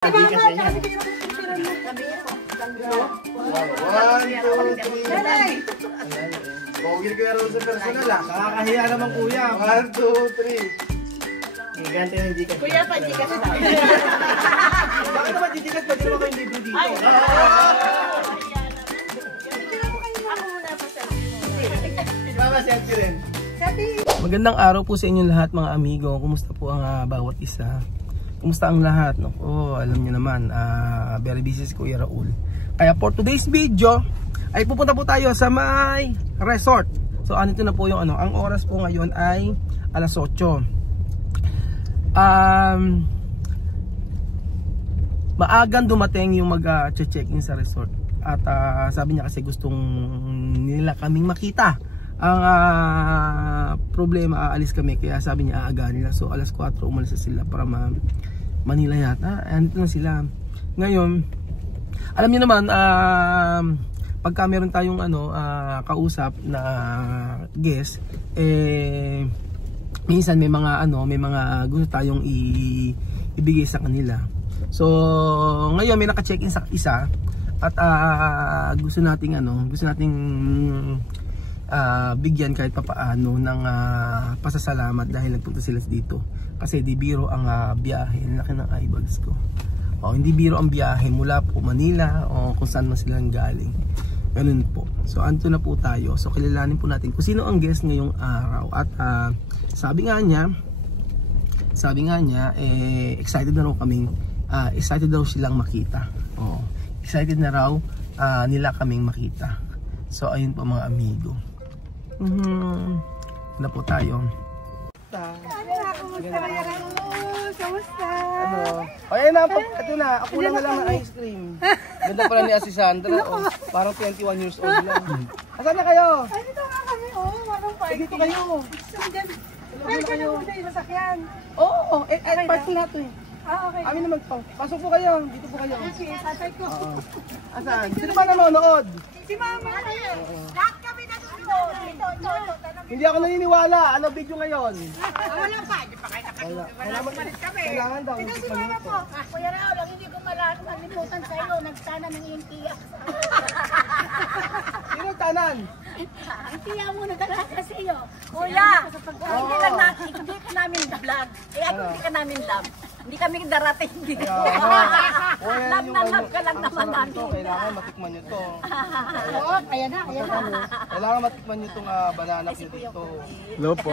Sabi kasi niya. 1, 2, 3. Bogil ko yaro sa personal ah. Nakakahiya naman kuya. 1, 2, 3. Gigante na hindi ka. Kuya, pajikas na. Bakit naman didikas? Pwede naman kayong libre dito. Ako muna pa sa Mama, selfie rin. Magandang araw po sa inyong lahat mga amigo. Kumusta po ang bawat isa? Kumusta ang lahat? Naku, alam nyo naman, very busy si Kuya Raul. Kaya for today's video, ay pupunta po tayo sa may resort. So anito na po yung ano, ang oras po ngayon ay alas 8. Maagang dumating yung mag-check-in sa resort. At sabi niya kasi gustong nila kaming makita. Ang problema, aalis kami, kaya sabi niya aaga nila. So alas 4 umalis na sila para Manila yata. Andito na sila. Ngayon, alam niyo naman, pagka meron tayong kausap na guest, minsan may mga gusto tayong ibigay sa kanila. So ngayon may naka-check-in sa isa at gusto nating bigyan kahit papaano ng pasasalamat dahil nagpunta sila dito. Kasi di biro ang biyahe. Laki ng eyebags ko. Hindi biro ang biyahe mula po Manila o kung saan man sila galing. Ganun po. So anto na po tayo. So kilalanin po natin kung sino ang guest ngayong araw. At sabi nga niya excited na raw kaming excited daw silang makita. Excited na raw nila kaming makita. So ayun po mga amigo. Na po tayo. Ayan na, ito na, ako lang ng ice cream. Ganda pala ni Ate Sandra, parang 21 years old lang. Asan na kayo? Ay, dito nga kami, manong party. Dito kayo. Pero ka na muna yung masakyan. Oo, parking na ito eh. Okay. Amin naman po. Pasok po kayo, dito po kayo. Sige, tatay ko. Asan? Sino ba nanonood? Si mama. Lahat kami nanonood. Ito. Hindi ako naniniwala. Ano video ngayon? Wala pa. Hindi pa kayo nakalimutan kami. Kailangan daw. Ito si mama po. Kuya Raul, ang hindi ko malimutan sa iyo. Nagsana ng intiyak. Sino tanan? Ang tiya mo nagkalakas sa iyo. Kuya, hindi ka namin vlog. Hindi ka namin love. Hindi kami darating dito. Love na love ka lang naman namin. Kailangan matikman nyo to. Oo, ayan na. Kailangan matikman nyo itong banana nyo dito. Hello po.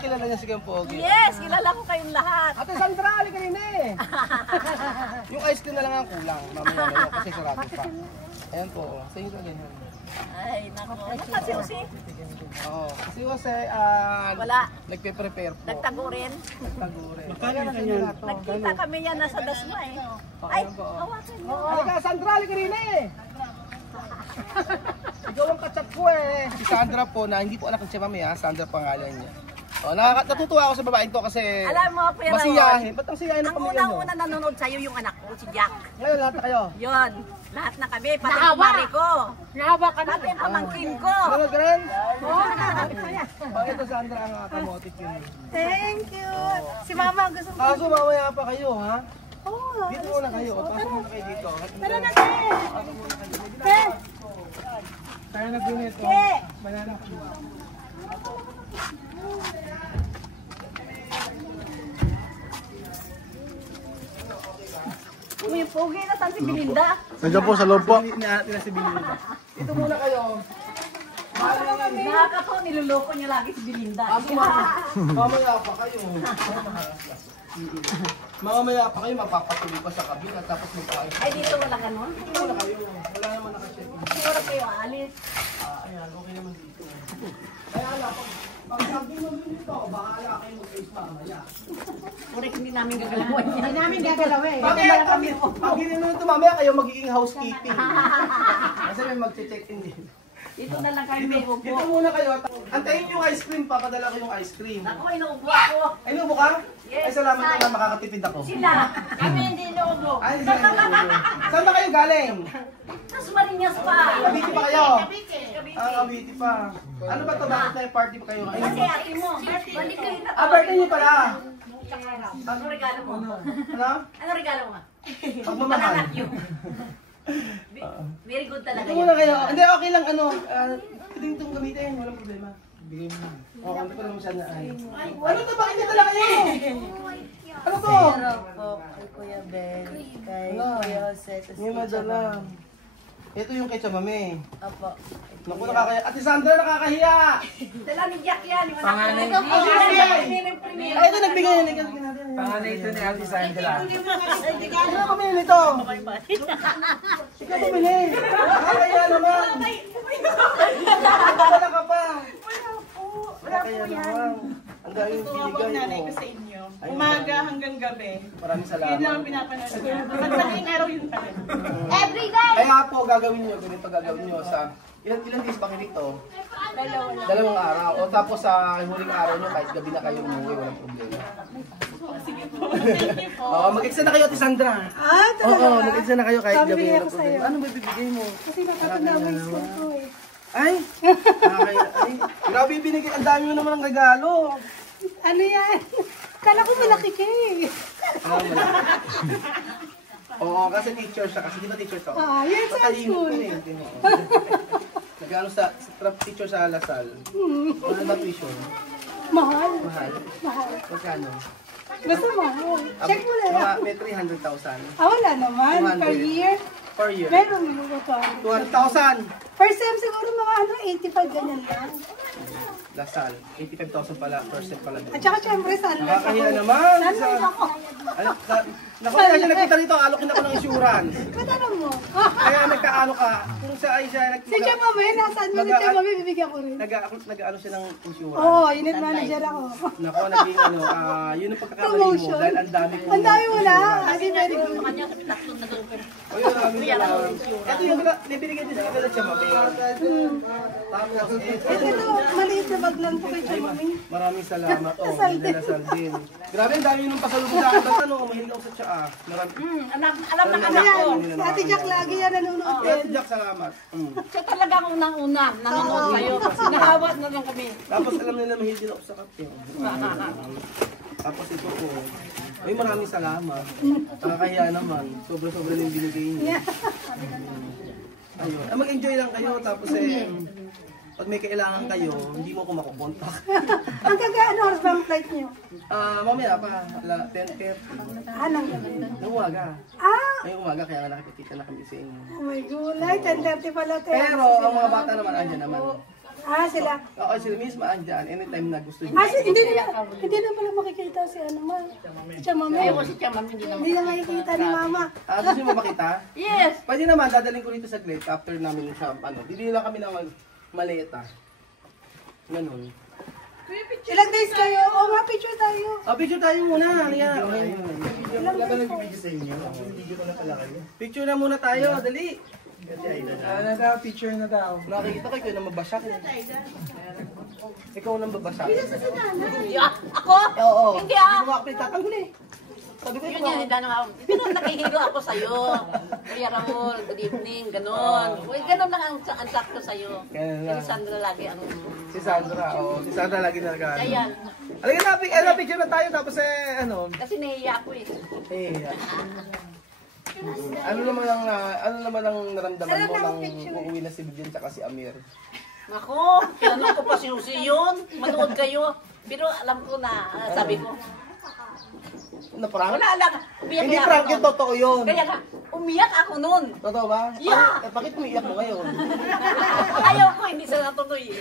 Kilala niya si Kuya Pogi. Yes, kilala ko kayong lahat. Ate Sandra, halika rin eh. Yung ice cream na lang ang kulang. Mamaya na yun kasi sarado pa. Ayan po. Sa inyo ganyan. Ay, nako. Ano kasi Jose? Oo. Kasi Jose, Wala. nagpe-prepare po. Nagtago rin. Magkano na ganyan? Nagkita kami yan nasa Dasma eh. Ay, hawakan mo. Halika, Sandra, halika rin eh. Ikaw ang katsap ko eh. Si Sandra po, na hindi po anak ng siya mamaya, Sandra pangalan niya. Natutuwa ako sa babaeng to kasi Alam mo, Kuya Raul, masiyahin. Ba't ang siyahin ng ang pamilya nyo? unang-una nanonood sa'yo yung anak ko, si Jack. Ngayon, lahat na kayo. Yun. Lahat na kami, pati ang mari ko. Nahawa ka na. Pati ang pamangkin ko. Ano, Gren? Oo, nakakapit pa yan. Ito, Sandra, ang kamotik yun. Thank you. Si Mama gusto mo. Kaso mamaya pa kayo, ha? Oo. Dito muna kayo. Pasok muna kayo dito. Tara na, Te. Te. Kaya nag-unit. Te. Banana. Uy, pogi na saan si Belinda? Nandiyan po sa loob po. Dito muna kayo. Nakakatawa, niloloko niya lagi si Belinda. Mamaya pa kayo. Mamaya pa kayo, magpapatuloy pa sa kabila tapos magpaalis. Ay, dito wala ka nun? Dito muna kayo. Wala naman naka-check. Siguro kayo aalis. Ayan, okay naman dito. Kaya lang, pag sabi mo dito, bahala kayo mag-face mamaya. Correct, hindi namin gagalawin yan. Hindi namin gagalawin. Pag ginanong ito mamaya, kayo magiging housekeeping. Kasi may mag-check-in din. Dito na lang kayo may upo. Dito muna kayo. Antayin yung ice cream, papadala ko yung ice cream. Ako, inuubo ako. Ay, nubo ka? Yes. Ay, salamat na makakatipid ako. Sila. Kami hindi inuubo. Ay, sila nubo. Saan ba kayo galing? Sa Marinas pa. Cavite pa kayo? Cavite. Cavite pa. Ano ba ito? Bakit na yung party pa kayo ngayon? Kasi ate mo. Balik kayo na. Birthday niyo pala. Ano regalo mo? Ano? Ano regalo mo? Pagmamahal. Very good talaga Ito muna kayo. Hindi, okay lang ano. Pwede itong gamitin. Walang problema. Bigay mo na. Oo, hindi ko naman siya na ay. Ano to? Bakit dito lang kayo? Ano to? po kay Kuya Ben, kay Ano? Kuya Jose, tapos May madala. Ito yung kay Chamame. Opo. Naku, nakakaya. Ate Sandra, nakakahiya! Dala ni Jack yan. Yung anak Panganay. ko. Ay, ito nagbigay. Halika natin. Panganay ito ni Ate Sandra. Ano bumili nito? Ikaw bumili. Nakakahiya naman. Wala ka pa. Nakakahiya naman. Ang dami yung binigay mo. sa inyo. Ay, Umaga hanggang gabi. Maraming Yun lang ang salamat. pinapanood niya. Madaling araw yun pa rin. Every day. Kaya po, gagawin nyo. Ganito gagawin nyo sa... Ilan days ba kinik to? Dalawang araw. O tapos sa huling araw nyo, kahit gabi na kayo umuwi, walang problema. Oo, mag-extend na kayo, Ate Sandra. Oo, mag-extend na kayo kahit gabi, walang problema. Ano ba bibigay mo? Kasi nakatanda mo yung school ko eh. Ay! Ay! Grabe yung binigay. Ang dami mo naman ng regalo. Ano yan? Kala ko malaki ka eh. Oo, kasi teacher siya. Kasi di ba teacher to? Yan sa school. Nag-ano sa teacher sa Lasal. Ano ba tuition? Mahal. Mahal? Mahal. Magkano? Basta mahal. Check mo na lang. May 300,000 Wala naman. Per 200. year. per year. Meron mo ito. 200,000. First sem siguro mga 85 ganyan lang. Lasal. 85,000 pala. Percent pala doon. At saka syempre sunlight Nakakahiya ako. naman. Sunlight ako. Naku, kaya siya nagpunta rito. Alokin ako ng insurance. Katanong mo. Kaya nagkaano ka. Kung siya ay siya Si Chamame, nasaan mo si Chamame, bibigyan ko rin. nag-ano siya ng insurance. Oo, unit manager ako. Naku, naging ano, yun ang pagkakamali mo. Promotion. Dahil ang dami ko. Ang dami mo na. Kasi very good. O yun, maraming salamat. Ito yung binigay din sa kanila siya, Mabe. Tapos, Ito, maliit na bag lang po kay Chamame. maraming salamat. Oh, Dasal din. dinasal din. Grabe, ang dami nung pasalubong sa akin. Ba't ano, mahilig ako sa tsaa. Alam ng anak ko. Ayan, si Ate Jack lagi yan nanonood Kaya din. si Jack, salamat. Siya talaga ang unang-una. Nanonood kayo. Nahawa na lang kami. Tapos alam nila mahilig din ako sa kape. Tapos ito po. Ay, maraming salamat. Nakakahiya naman. Sobra-sobra na yung binigay niyo. Ayun. Mag-enjoy lang kayo. Tapos pag may kailangan kayo, hindi mo ako makukontak. Ang kagaano oras ba ang flight niyo? Mamaya pa. 10:30. Nang gabi. Ng umaga. Ay, umaga. Kaya nga nakikita na kami sa inyo. Oh my gulay, 10:30 pala tayo. Pero ang mga bata naman, andyan naman. Sila. Oo, sila mismo andyan. Anytime na gusto niyo. Hindi na pala makikita si ano ma. Si Chamame. Si Chamam hindi naman. Hindi na makikita ni Mama. Gusto niyo makita? Yes. Pwede naman, dadaling ko dito sa grade after namin siya, bibili lang kami ng maleta. Ganun. Ilang days kayo? Oo nga, picture tayo. Picture tayo muna. Halika. Ilang days po? Picture na muna tayo, dali. Ano daw, picture na daw. Nakikita ko, ikaw nang babasyak. Ikaw nang babasyak. Ako? Oo. Hindi Hindi mo ako tatanggol eh. Sabi ko, Yun yan, dano ako. Pero nakihiro ako sa'yo. Kuya Ramon, good evening, ganon. Uy, ganon lang ang sakto sa'yo. Ganun lang. Si Sandra lagi ang... Si Sandra, oo. Si Sandra lagi na nag-ano. Ayan. Halika na, picture na tayo. Tapos Kasi nahiya ako eh. ano naman ang naramdaman mo nang uuwi na si Bigyan tsaka si Amir? Ako, pinanood ko pa si Jose yun. Manood kayo. Pero alam ko na, sabi ko, Na-prank? wala lang. Umiyak Hindi nga prank ako yun, nun. totoo yun. Kaya nga, umiyak ako nun. Totoo ba? Yeah. Bakit umiiyak mo ngayon? Ayaw ko, hindi siya natuloy eh.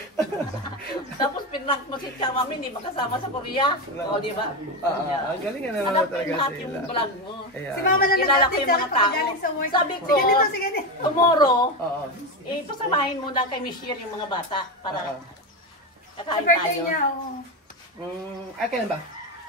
Tapos pinrank mo si Chamami, hindi makasama sa Korea. O, di ba? Ang galing nga naman Alam ko talaga yung lahat yung sila. vlog mo. Ayan. Si Mama na Kilala ko yung mga tao. Sabi ko, tomorrow, Oo. pasamahin mo na kay Michelle yung mga bata para Sa kakain birthday tayo. niya, oo. Ay, kailan ba?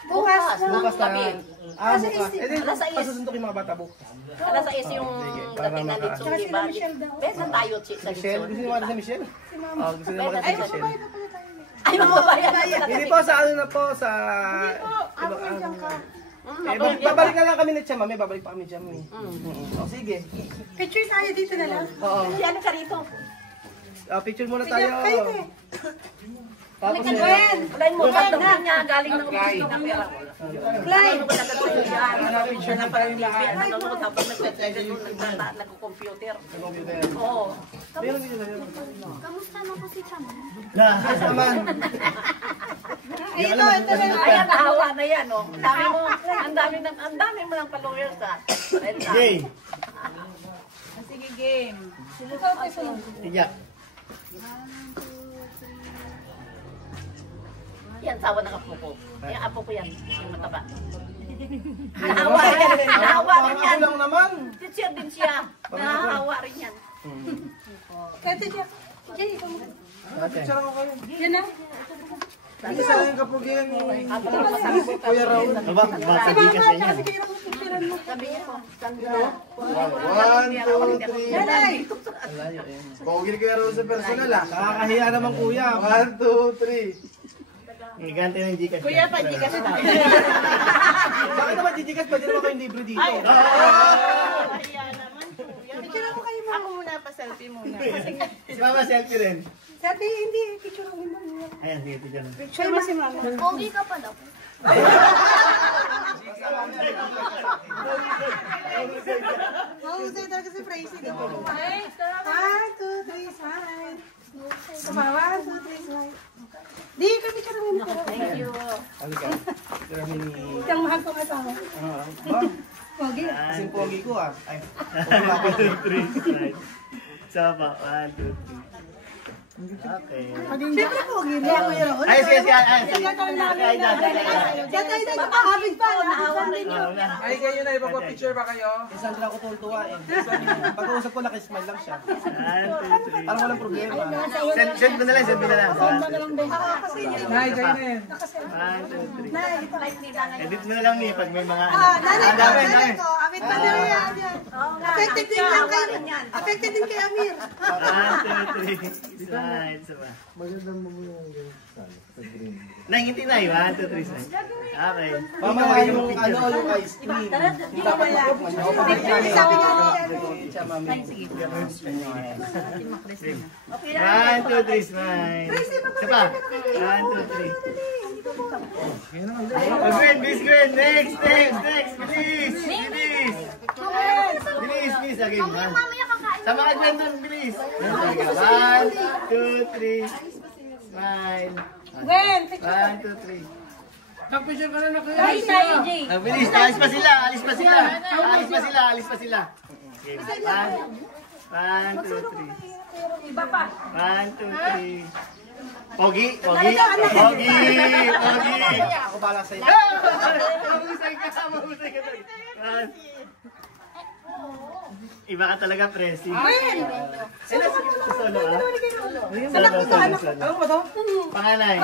Bukas na. Bukas na. gabi. Bukas. Eh, di, Alas 6. pasusuntok yung mga bata bukas. Alas 6 yung sige, para dating na dito, Tsaka di sila ba? Michelle daw. Besa tayo sa Michelle? Gusto niyo makita si Michelle? Si Mama. Gusto niyo makita si Ay, Michelle? magbabayad na pala tayo. Ay, magbabayad. Hindi po, sa ano na po, sa... Ako nandiyan ka. Babalik na lang kami ni Chama. May babalik pa kami ni Chama. Sige. Picture tayo dito na lang. Oo. Ano ka rito? Picture muna tayo. Kayo eh. Tapos Ulayin mo, pagdating niya, galing ng opisina na pera. Fly! Picture na parang TV, nanonood habang nagko-computer. Oo. Kamusta na po si Cham? naman. Ay, ito na. Ayan, nahawa na yan, oh. Ang dami mo ng followers, ha. Yay. Sige, game. Tiyak. Yan, sawa ng apo ko. Yung apo ko yan, yung mataba. Nahawa yan, nahawa rin yan. Lang naman. Teacher din siya. Nahawa rin yan. Ito siya. Jay, ikaw mo. Picture ako kayo. Yan na. Isa lang yung kapugyan. Kuya Raul. Aba, Sabi ka na, kasi kaya ako picturean mo. Sabi niya po, sabi One, two, three. Nanay! Pogi ni Kuya Raul sa personal ah. Nakakahiya naman kuya. 1, 2, 3. Gigante ng Gcash. Kuya, pa-Gcash na. Bakit naman Gcash? Pwede naman kayong libre dito. Ay, kaya naman kuya. Picture ako kayo, ma. Ako muna, pa-selfie muna. Si Mama selfie rin. Sabi, hindi. Picture ako mo. Ayan, sige, picture na. Picture mo si mama. Pogi ka pa daw. Mahusay talaga si Praisy. 1, 2, 3, smile. Sama, 1, 2, 3, smile. Di, kami ka naman. Thank you. Halika. Picture kami ni... Ikaw mahal ko nga tao. Pogi. Kasing pogi ko ah. Ay, 1, 2, 3. Sama pa. 1, 2, 3. Okay. Siyempre pogi. Hindi ako yun. Ay, sige, sige. Ay, sige. Diyan tayo na. Nakakabig pa. Nahawa rin yun. ay kayo na, ipapapicture ba kayo? Si Sandra ako tultuwa eh. Pag-uusap ko, nakismile lang siya. 1, 2, 3. Parang walang problema. Send mo na lang, send mo na lang. Nay, kayo na yun. 1, 2, 3. Like nila ngayon. Edit mo na lang eh, pag may mga ano. Nanay ko, dami, nanay dami. ko. Amit pa na yan. Affected din lang kayo. Affected din kay Amir. 1, 2, 3. Smile, sama. Magandang mo yung green. Nangiti na yun, 1, 2, 3, smile. Okay. Mamaya yung ano, yung ice cream. Sabi nga niya. Siya, mami. 1, 2, 3, smile. Isa pa. 1, 2, 3. Gwen, Miss Gwen, next, bilis, bilis. Bilis, bilis, again. Sa mga Gwen dun, bilis. 1, 2, 3, smile. Gwen, 1, 2, 3. Nag-picture ka na na kayo. Ay, tayo, Jay. Bilis, alis pa sila, alis pa sila. Alis pa sila. Okay, 1, 2, 3. Iba pa. 1, 2, 3. Pogi, pogi, pogi, pogi. Ako bala sa'yo. Mahusay ka talaga. Iba ka talaga, Presi. Solo, ah. Ano ba to? Panganay.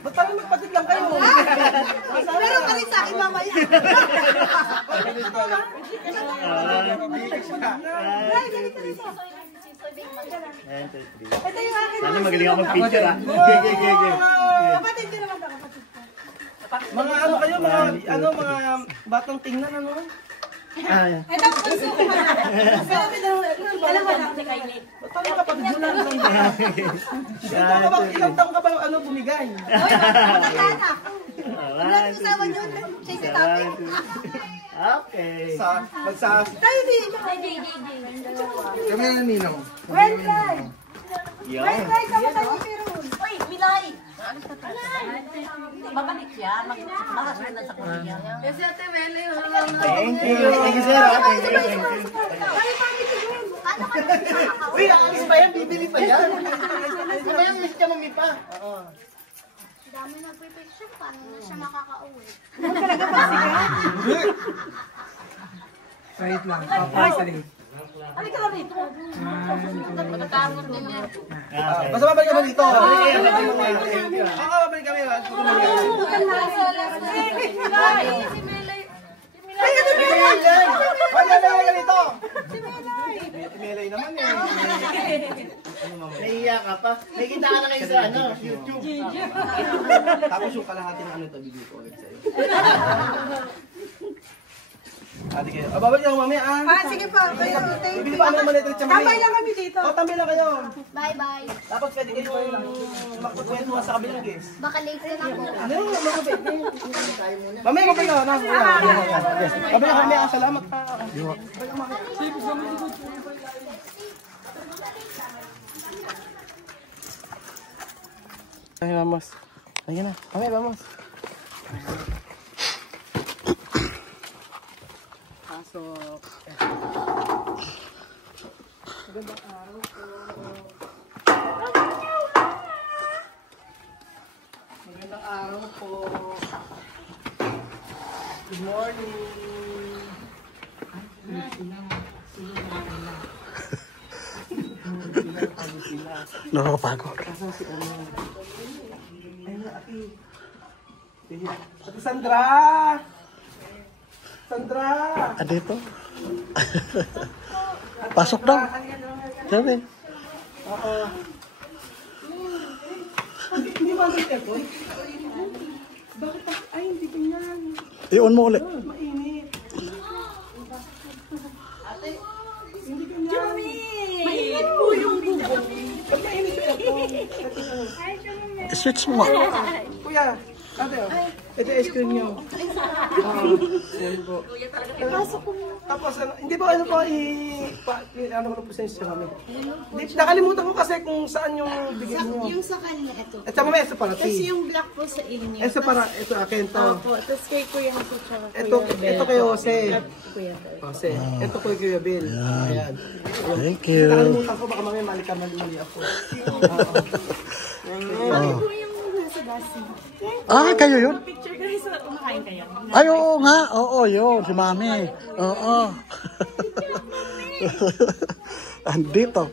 Ba't parang magpatid lang kayo? pero ka rin sa akin mamaya. Ito yung akin. Sana magaling ako mag-picture, ah. Okay. Kapatid ka naman ba? Kapatid ka. Mga ano kayo, mga batang tingnan, ano? Ito, puso ko man. Alam mo na. Ba't parang kapatid mo lang? Ilang taong ka ba bumigay? Uy, matandaan ako. Wala ko sawa niyo. Siya si Tati. Okay. Tayo din. Kami na ninong. Well tried. Yo. Well tried ka ba tayo pero? Uy, Milay! Babalik siya. Makasunan na sa kulinya. Kasi ate Meli, Thank you. Thank you, sir. Thank you. Tayo pamit ko yun. Ano ka na? Uy, aalis pa yan. Bibili pa yan. Mamaya miss ka mami pa. Dami nagpipicture, paano na siya makakauwi? Wait lang. Papay sa rin. Halika na rito. Magkakaroon din niya. Basta babalik kami dito. Thank you. Oo, babalik kami. Ay, ito Melay. Wala dito. Melay naman eh. Nahiya ka pa. May kita ka na kayo sa ano, YouTube. Tapos yung kalahati ng ano ito, bibigay ko ulit sa'yo. Ate kayo. Babalik ako mamaya Sige po. Thank Bibili you. pa kami ng maliit na chamali. Tambay lang kami dito. Tambay lang kayo. Bye-bye. Tapos pwede kayo magkukwento sa kabilang guys. Baka late na ako. Ano? Mamaya babalik ako. Babalik ako mamaya. Salamat pa. Ay, vamos. Ayan na. Mamaya, vamos. Pasok. Magandang araw po. Magandang araw po. Good morning. Nakakapagod. Ate Sandra! Sandra! Dito. Pasok daw. Sabi. Oo. Hindi ba ang ito? Bakit? Ay, hindi ko yan. I-on mo ulit. Mainit. Ate, hindi ko yan. Mainit po yung buhok. Ba't mainit ko ito? I-switch mo. Kuya, ate, ito yung screen nyo. Yan po. Tapos, hindi ba ano po, ano ko po sa inyo kami. Nakalimutan ko kasi kung saan yung bigay nyo. Yung sa kanya, ito. Ito mamaya, ito para Tapos yung black po sa inyo. ito para, ito akin to. Opo, tapos kay Kuya Hato tsaka Ito kay Jose. Kuya Hato. Jose. Ito kay Kuya Bill. Ayan. Thank you. Nakalimutan ko, baka mamaya mali ako. Kayo yun? Picture kayo sa kumakain kayo. Ay, oo nga. Oo, yun. Si Mami. Oo. Andito.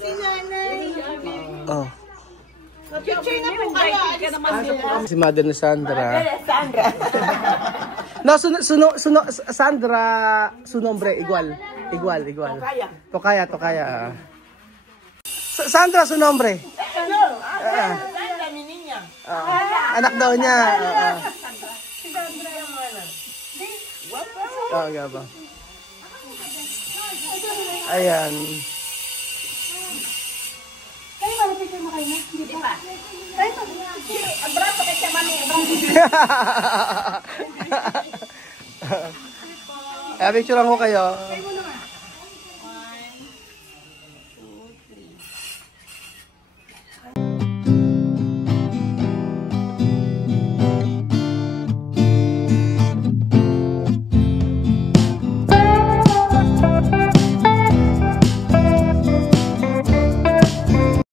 Si Nanay. Oh. Picture na po kayo. Si Mother na Sandra. Sandra. No, Sandra, su nombre, igual. Tokaya. Sandra, su nombre. Sandra, ni niña. Anak daw niya. Oo, nga ba? Ayan. Kayo ba, picture mo kayo na? Hindi pa. Kayo ba? Abrazo kay siya mami. Picture lang ko kayo.